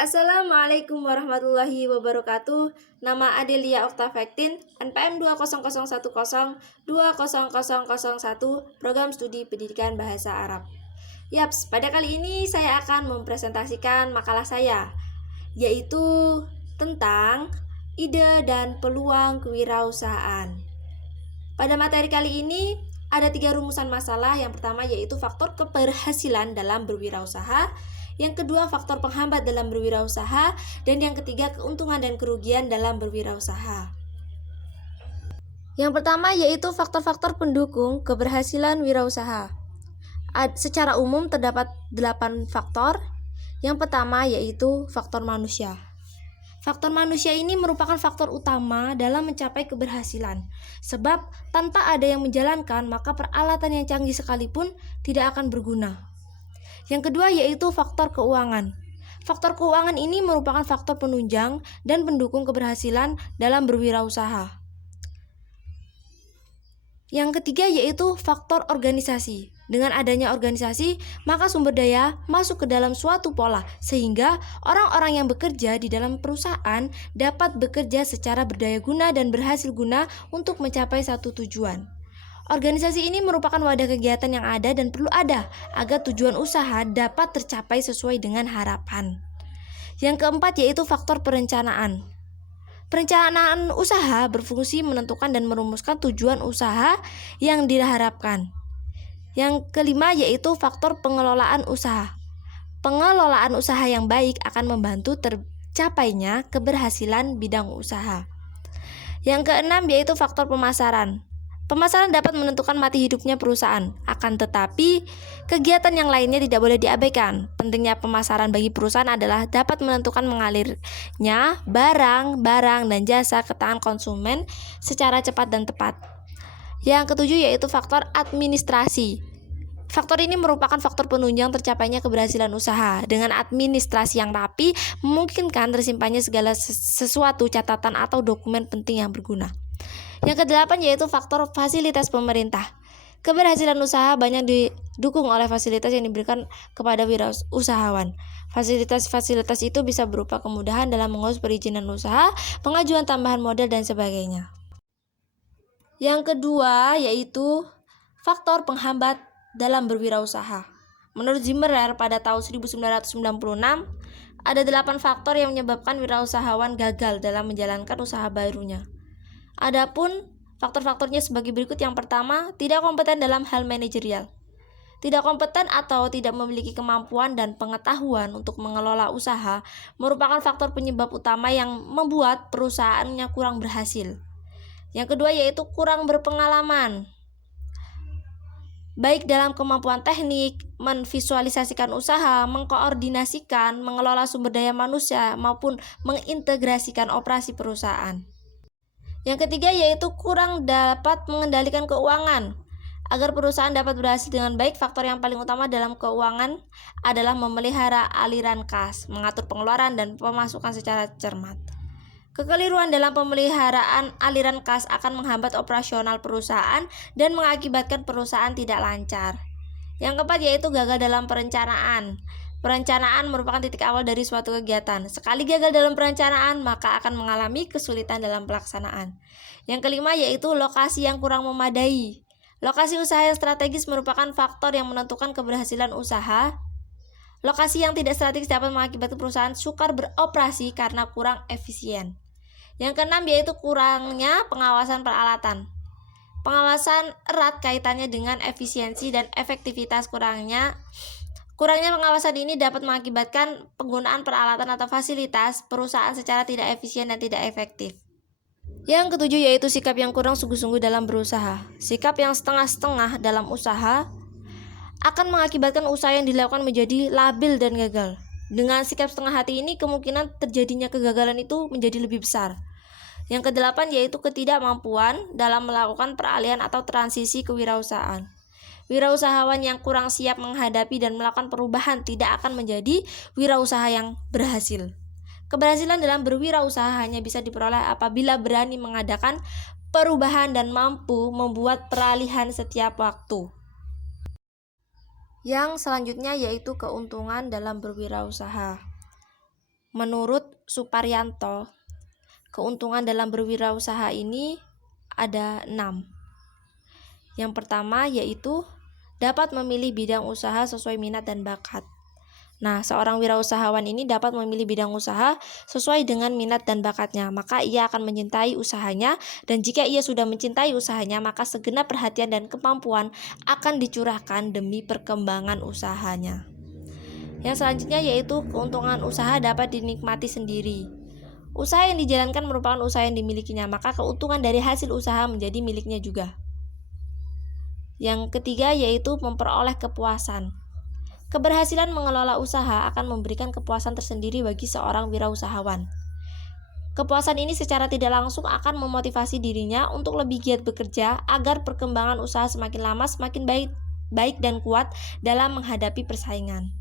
Assalamualaikum warahmatullahi wabarakatuh. Nama Adelia Oktavektin, NPM 20010200001, Program Studi Pendidikan Bahasa Arab. Yaps, pada kali ini saya akan mempresentasikan makalah saya, yaitu tentang ide dan peluang kewirausahaan. Pada materi kali ini ada 3 rumusan masalah. Yang pertama yaitu faktor keberhasilan dalam berwirausaha, yang kedua faktor penghambat dalam berwirausaha, dan yang ketiga keuntungan dan kerugian dalam berwirausaha. Yang pertama yaitu faktor-faktor pendukung keberhasilan wirausaha. Secara umum terdapat 8 faktor. Yang pertama yaitu faktor manusia. Faktor manusia ini merupakan faktor utama dalam mencapai keberhasilan. Sebab tanpa ada yang menjalankan, maka peralatan yang canggih sekalipun tidak akan berguna. Yang kedua yaitu faktor keuangan. Faktor keuangan ini merupakan faktor penunjang dan pendukung keberhasilan dalam berwirausaha. Yang ketiga yaitu faktor organisasi. Dengan adanya organisasi, maka sumber daya masuk ke dalam suatu pola, sehingga orang-orang yang bekerja di dalam perusahaan dapat bekerja secara berdaya guna dan berhasil guna untuk mencapai satu tujuan. Organisasi ini merupakan wadah kegiatan yang ada dan perlu ada agar tujuan usaha dapat tercapai sesuai dengan harapan. Yang keempat yaitu faktor perencanaan. Perencanaan usaha berfungsi menentukan dan merumuskan tujuan usaha yang diharapkan. Yang kelima yaitu faktor pengelolaan usaha. Pengelolaan usaha yang baik akan membantu tercapainya keberhasilan bidang usaha. Yang keenam yaitu faktor pemasaran. Pemasaran dapat menentukan mati hidupnya perusahaan, akan tetapi kegiatan yang lainnya tidak boleh diabaikan. Pentingnya pemasaran bagi perusahaan adalah dapat menentukan mengalirnya barang dan jasa ke tangan konsumen secara cepat dan tepat. Yang ketujuh yaitu faktor administrasi. Faktor ini merupakan faktor penunjang tercapainya keberhasilan usaha. Dengan administrasi yang rapi, memungkinkan tersimpannya segala sesuatu catatan atau dokumen penting yang berguna. Yang kedelapan yaitu faktor fasilitas pemerintah. Keberhasilan usaha banyak didukung oleh fasilitas yang diberikan kepada wirausahawan. Fasilitas-fasilitas itu bisa berupa kemudahan dalam mengurus perizinan usaha, pengajuan tambahan modal, dan sebagainya. Yang kedua yaitu faktor penghambat dalam berwirausaha. Menurut Zimmerer pada tahun 1996, ada 8 faktor yang menyebabkan wirausahawan gagal dalam menjalankan usaha barunya. Adapun faktor-faktornya sebagai berikut. Yang pertama, tidak kompeten dalam hal manajerial. Tidak kompeten atau tidak memiliki kemampuan dan pengetahuan untuk mengelola usaha merupakan faktor penyebab utama yang membuat perusahaannya kurang berhasil. Yang kedua yaitu kurang berpengalaman, baik dalam kemampuan teknik, menvisualisasikan usaha, mengkoordinasikan, mengelola sumber daya manusia, maupun mengintegrasikan operasi perusahaan. Yang ketiga yaitu kurang dapat mengendalikan keuangan. Agar perusahaan dapat berhasil dengan baik, faktor yang paling utama dalam keuangan adalah memelihara aliran kas, mengatur pengeluaran dan pemasukan secara cermat. Kekeliruan dalam pemeliharaan aliran kas akan menghambat operasional perusahaan dan mengakibatkan perusahaan tidak lancar. Yang keempat yaitu gagal dalam perencanaan. Perencanaan merupakan titik awal dari suatu kegiatan. Sekali gagal dalam perencanaan, maka akan mengalami kesulitan dalam pelaksanaan. Yang kelima yaitu lokasi yang kurang memadai. Lokasi usaha yang strategis merupakan faktor yang menentukan keberhasilan usaha. Lokasi yang tidak strategis dapat mengakibatkan perusahaan sukar beroperasi karena kurang efisien. Yang keenam yaitu kurangnya pengawasan peralatan. Pengawasan erat kaitannya dengan efisiensi dan efektivitas. Kurangnya pengawasan ini dapat mengakibatkan penggunaan peralatan atau fasilitas perusahaan secara tidak efisien dan tidak efektif. Yang ketujuh yaitu sikap yang kurang sungguh-sungguh dalam berusaha. Sikap yang setengah-setengah dalam usaha akan mengakibatkan usaha yang dilakukan menjadi labil dan gagal. Dengan sikap setengah hati ini, kemungkinan terjadinya kegagalan itu menjadi lebih besar. Yang kedelapan yaitu ketidakmampuan dalam melakukan peralihan atau transisi kewirausahaan. Wirausahawan yang kurang siap menghadapi dan melakukan perubahan tidak akan menjadi wirausaha yang berhasil. Keberhasilan dalam berwirausaha hanya bisa diperoleh apabila berani mengadakan perubahan dan mampu membuat peralihan setiap waktu. Yang selanjutnya yaitu keuntungan dalam berwirausaha. Menurut Suparyanto, keuntungan dalam berwirausaha ini ada 6. Yang pertama yaitu dapat memilih bidang usaha sesuai minat dan bakat. Nah, seorang wirausahawan ini dapat memilih bidang usaha sesuai dengan minat dan bakatnya, maka ia akan mencintai usahanya, dan jika ia sudah mencintai usahanya, maka segenap perhatian dan kemampuan akan dicurahkan demi perkembangan usahanya. Yang selanjutnya yaitu keuntungan usaha dapat dinikmati sendiri. Usaha yang dijalankan merupakan usaha yang dimilikinya, maka keuntungan dari hasil usaha menjadi miliknya juga. Yang ketiga yaitu memperoleh kepuasan. Keberhasilan mengelola usaha akan memberikan kepuasan tersendiri bagi seorang wirausahawan. Kepuasan ini secara tidak langsung akan memotivasi dirinya untuk lebih giat bekerja agar perkembangan usaha semakin lama semakin baik dan kuat dalam menghadapi persaingan.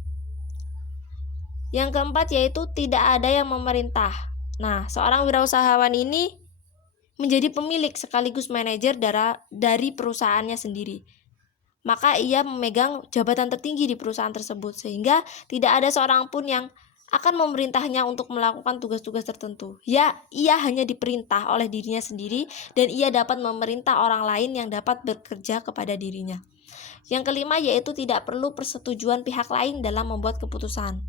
Yang keempat yaitu tidak ada yang memerintah. Nah, seorang wirausahawan ini menjadi pemilik sekaligus manajer dari perusahaannya sendiri. Maka ia memegang jabatan tertinggi di perusahaan tersebut, sehingga tidak ada seorang pun yang akan memerintahnya untuk melakukan tugas-tugas tertentu. Ya, ia hanya diperintah oleh dirinya sendiri, dan ia dapat memerintah orang lain yang dapat bekerja kepada dirinya. Yang kelima yaitu tidak perlu persetujuan pihak lain dalam membuat keputusan.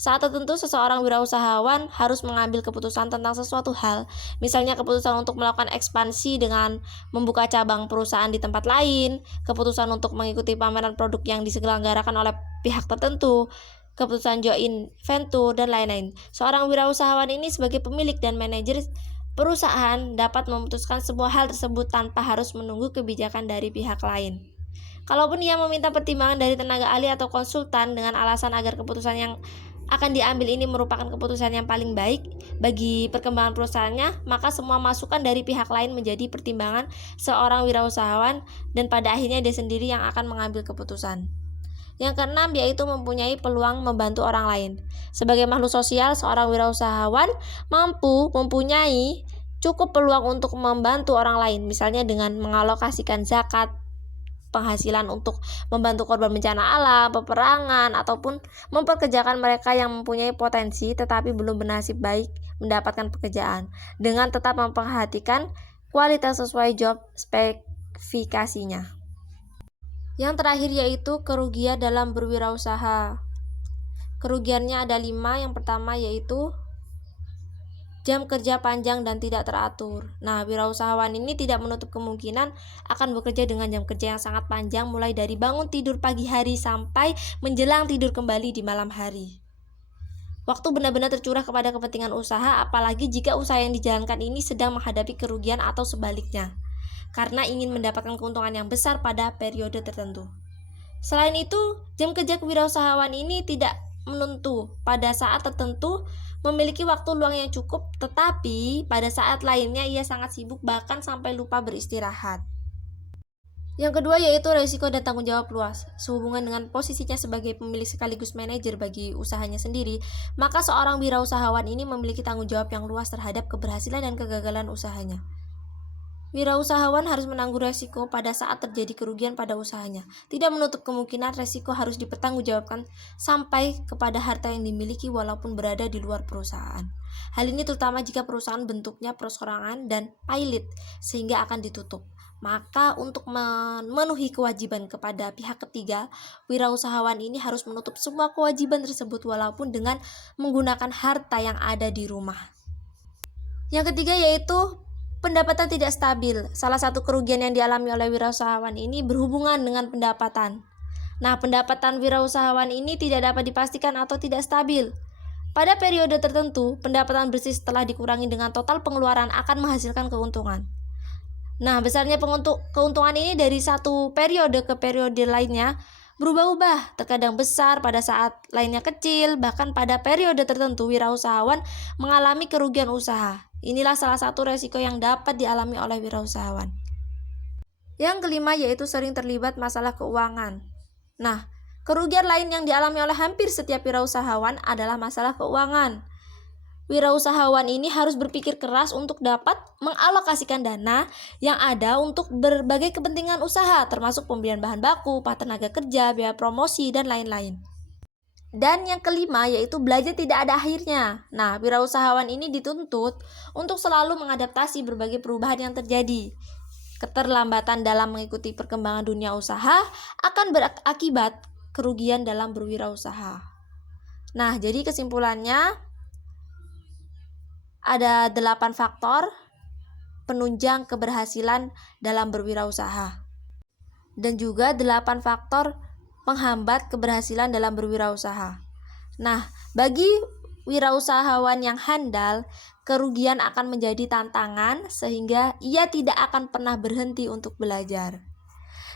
Saat tertentu seseorang wirausahawan harus mengambil keputusan tentang sesuatu hal, misalnya keputusan untuk melakukan ekspansi dengan membuka cabang perusahaan di tempat lain, keputusan untuk mengikuti pameran produk yang diselenggarakan oleh pihak tertentu, keputusan join venture, dan lain-lain. Seorang wirausahawan ini sebagai pemilik dan manajer perusahaan dapat memutuskan semua hal tersebut tanpa harus menunggu kebijakan dari pihak lain. Kalaupun ia meminta pertimbangan dari tenaga ahli atau konsultan dengan alasan agar keputusan yang akan diambil ini merupakan keputusan yang paling baik bagi perkembangan perusahaannya, maka semua masukan dari pihak lain menjadi pertimbangan seorang wirausahawan, dan pada akhirnya dia sendiri yang akan mengambil keputusan. Yang keenam yaitu mempunyai peluang membantu orang lain. Sebagai makhluk sosial, seorang wirausahawan mempunyai cukup peluang untuk membantu orang lain, misalnya dengan mengalokasikan zakat penghasilan untuk membantu korban bencana alam, peperangan, ataupun memperkerjakan mereka yang mempunyai potensi tetapi belum bernasib baik mendapatkan pekerjaan, dengan tetap memperhatikan kualitas sesuai job spesifikasinya. Yang terakhir yaitu kerugian dalam berwirausaha. Kerugiannya ada 5. Yang pertama yaitu jam kerja panjang dan tidak teratur. Nah, wirausahawan ini tidak menutup kemungkinan akan bekerja dengan jam kerja yang sangat panjang, mulai dari bangun tidur pagi hari sampai menjelang tidur kembali di malam hari. Waktu benar-benar tercurah kepada kepentingan usaha, apalagi jika usaha yang dijalankan ini sedang menghadapi kerugian atau sebaliknya, karena ingin mendapatkan keuntungan yang besar pada periode tertentu. Selain itu, jam kerja kewirausahawan ini tidak menentu. Pada saat tertentu memiliki waktu luang yang cukup, tetapi pada saat lainnya ia sangat sibuk bahkan sampai lupa beristirahat. Yang kedua yaitu resiko dan tanggung jawab luas. Sehubungan dengan posisinya sebagai pemilik sekaligus manajer bagi usahanya sendiri, maka seorang wirausahawan ini memiliki tanggung jawab yang luas terhadap keberhasilan dan kegagalan usahanya. Wirausahawan harus menanggung resiko pada saat terjadi kerugian pada usahanya. Tidak menutup kemungkinan resiko harus dipertanggungjawabkan sampai kepada harta yang dimiliki walaupun berada di luar perusahaan. Hal ini terutama jika perusahaan bentuknya perorangan dan pilot sehingga akan ditutup. Maka untuk memenuhi kewajiban kepada pihak ketiga, wirausahawan ini harus menutup semua kewajiban tersebut walaupun dengan menggunakan harta yang ada di rumah. Yang ketiga yaitu pendapatan tidak stabil. Salah satu kerugian yang dialami oleh wirausahawan ini berhubungan dengan pendapatan. Nah, pendapatan wirausahawan ini tidak dapat dipastikan atau tidak stabil. Pada periode tertentu, pendapatan bersih setelah dikurangi dengan total pengeluaran akan menghasilkan keuntungan. Nah, besarnya keuntungan ini dari satu periode ke periode lainnya berubah-ubah, terkadang besar, pada saat lainnya kecil, bahkan pada periode tertentu wirausahawan mengalami kerugian usaha. Inilah salah satu resiko yang dapat dialami oleh wirausahawan. Yang kelima yaitu sering terlibat masalah keuangan. Nah, kerugian lain yang dialami oleh hampir setiap wirausahawan adalah masalah keuangan. Wirausahawan ini harus berpikir keras untuk dapat mengalokasikan dana yang ada untuk berbagai kepentingan usaha, termasuk pembelian bahan baku, upah tenaga kerja, biaya promosi, dan lain-lain. Dan yang kelima yaitu belajar tidak ada akhirnya. Nah, wirausahawan ini dituntut untuk selalu mengadaptasi berbagai perubahan yang terjadi. Keterlambatan dalam mengikuti perkembangan dunia usaha akan berakibat kerugian dalam berwirausaha. Nah, jadi kesimpulannya ada 8 faktor penunjang keberhasilan dalam berwirausaha. Dan juga 8 faktor penghambat keberhasilan dalam berwirausaha. Nah, bagi wirausahawan yang handal, kerugian akan menjadi tantangan sehingga ia tidak akan pernah berhenti untuk belajar.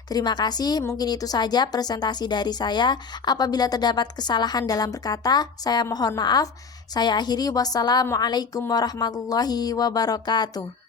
Terima kasih, mungkin itu saja presentasi dari saya. Apabila terdapat kesalahan dalam berkata, saya mohon maaf. Saya akhiri, wassalamualaikum warahmatullahi wabarakatuh.